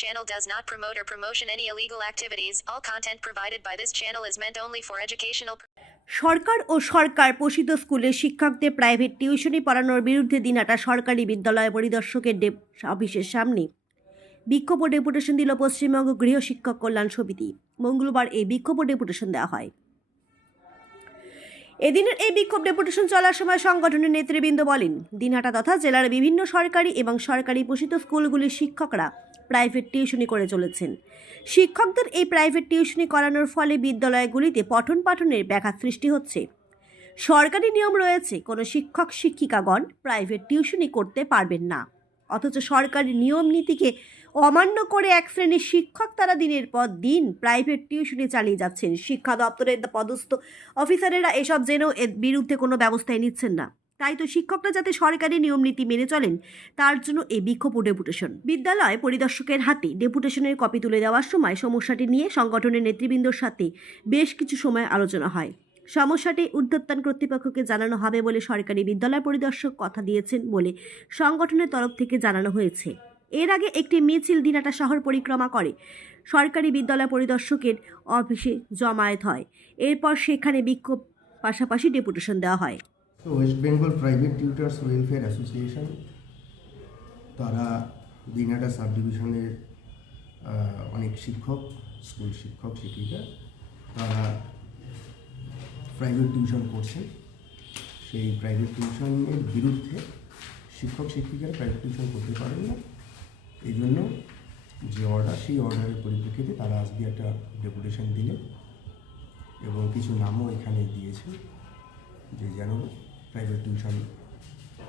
channel does not promote or promotion any illegal activities. All content provided by this channel is meant only for educational সরকার ও সরকার পোষিত স্কুলে শিক্ষকদের private টিউশনি পড়ানোর বিরুদ্ধে দিনহাটা সরকারি বিদ্যালয় পরিদর্শকের ডেপ অফিসের সামনে। বিক্ষোভ ডেপুটেশন দিল পশ্চিমবঙ্গ গৃহ শিক্ষক কল্যাণ সমিতি। মঙ্গলবার এই বিক্ষোভ ডেপুটেশন দেওয়া হয়। এদিনের এই বিক্ষোভ ডেপুটেশন চলার সময় সংগঠনের নেতৃবৃন্দ বলেন, দিনহাটা তথা জেলার বিভিন্ন সরকারি এবং সরকারি পোষিত স্কুলগুলির শিক্ষকরা প্রাইভেট টিউশনি করে চলেছেন। শিক্ষকদের এই প্রাইভেট টিউশনি করানোর ফলে বিদ্যালয়গুলিতে পঠন পাঠনের ব্যাঘাত সৃষ্টি হচ্ছে। সরকারি নিয়ম রয়েছে, কোনো শিক্ষক শিক্ষিকাগণ প্রাইভেট টিউশনি করতে পারবেন না। অথচ সরকারি নিয়ম নীতিকে অমান্য করে এক শ্রেণির শিক্ষক তারা দিনের পর দিন প্রাইভেট টিউশনি চালিয়ে যাচ্ছেন। শিক্ষা দপ্তরের পদস্থ অফিসারেরা এসব জেনেও এর বিরুদ্ধে কোনো ব্যবস্থাই নিচ্ছেন না। তাই তো শিক্ষকরা যাতে সরকারি নিয়ম নীতি মেনে চলেন, তার জন্য এই বিক্ষোভ ডেপুটেশন বিদ্যালয় পরিদর্শকের হাতে ডেপুটেশনের কপি তুলে দেওয়ার সময় সমস্যাটি নিয়ে সংগঠনের নেতৃবৃন্দর সাথে বেশ কিছু সময় আলোচনা হয়। সমস্যাটি ঊর্ধ্বতন কর্তৃপক্ষকে জানানো হবে বলে সরকারি বিদ্যালয় পরিদর্শক কথা দিয়েছেন বলে সংগঠনের তরফ থেকে জানানো হয়েছে। এর আগে একটি মিছিল দিনাটা শহর পরিক্রমা করে। সরকারি বিদ্যালয় পরিদর্শকের অফিসে জমায়েত হয়। এরপর সেখানে বিক্ষোভ, পাশাপাশি ডেপুটেশন দেওয়া হয়। West Bengal private tutors welfare association তারা দিনাটা সাব ডিভিশনের অনেক শিক্ষক, স্কুল শিক্ষক, শিক্ষিকা, তারা প্রাইভেট টিউশন করছে। সেই প্রাইভেট টিউশনের বিরুদ্ধে শিক্ষক, শিক্ষিকারা প্রাইভেট টিউশন করতে পারেন না। এই জন্য যে অর্ডার সেই অর্ডারের পরিপ্রেক্ষিতে তারা আজকে একটা ডেপুটেশন দিলে এবং কিছু নামও এখানে দিয়েছে যে যেন প্রাইভেট টিউশন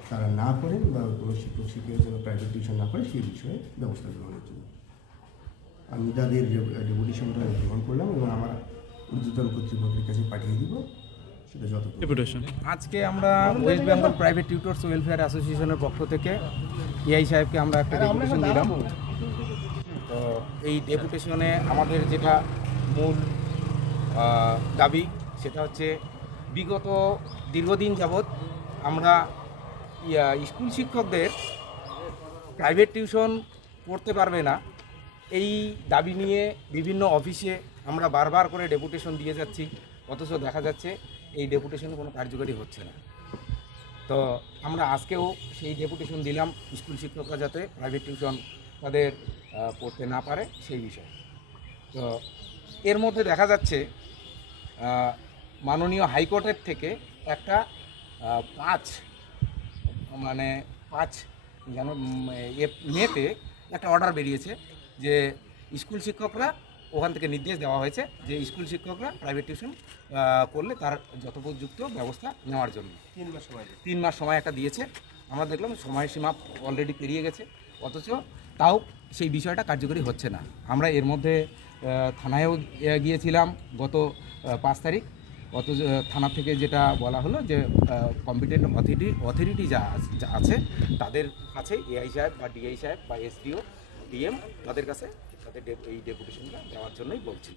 তারা না করেন বা কোনো শিক্ষক শিক্ষিকা যেন প্রাইভেট টিউশন না করে, সেই বিষয়ে ব্যবস্থা গ্রহণের জন্য। আমি তাদের রেপুটেশনটা গ্রহণ করলাম এবং আমার ঊর্ধ্বতন কর্তৃপক্ষের কাছে পাঠিয়ে দিব। আজকে আমরা West Bengal private tutors welfare অ্যাসোসিয়েশনের পক্ষ থেকে এআই সাহেবকে আমরা একটা ডেপুটেশন দিলাম। তো এই ডেপুটেশনে আমাদের যেটা মূল দাবি সেটা হচ্ছে বিগত দীর্ঘদিন যাবৎ আমরা স্কুল শিক্ষকদের প্রাইভেট টিউশন পড়তে পারবে না। এই দাবি নিয়ে বিভিন্ন অফিসে আমরা বারবার করে ডেপুটেশন দিয়ে যাচ্ছি অথচ দেখা যাচ্ছে এই ডেপুটেশন কোনো কার্যকরী হচ্ছে না। তো আমরা আজকেও সেই ডেপুটেশন দিলাম স্কুল শিক্ষকরা যাতে প্রাইভেট টিউশন তাদের পড়তে না পারে সেই বিষয়ে। তো এর মধ্যে দেখা যাচ্ছে মাননীয় হাইকোর্টের থেকে একটা পাঁচ মানে পাঁচ যেন মেতে একটা অর্ডার বেরিয়েছে যে স্কুল শিক্ষকরা ওখান থেকে নির্দেশ দেওয়া হয়েছে যে স্কুল শিক্ষকরা প্রাইভেট টিউশন করলে তার যথোপযুক্ত ব্যবস্থা নেওয়ার জন্য। তিন মাস সময় তিন মাস সময় একটা দিয়েছে। আমরা দেখলাম সময়সীমা অলরেডি পেরিয়ে গেছে অথচ তাও সেই বিষয়টা কার্যকরী হচ্ছে না। আমরা এর মধ্যে থানায়ও গিয়েছিলাম গত পাঁচ তারিখ। অথচ থানা থেকে যেটা বলা হলো যে কম্পিটেন্ট অথরিটি অথরিটি যা যা আছে তাদের কাছে এআই সাহেব বা ডিআই সাহেব বা এসডিও ডিএম তাদের কাছে তাদের এই ডেপুটেশনটা দেওয়ার জন্যই বলছি।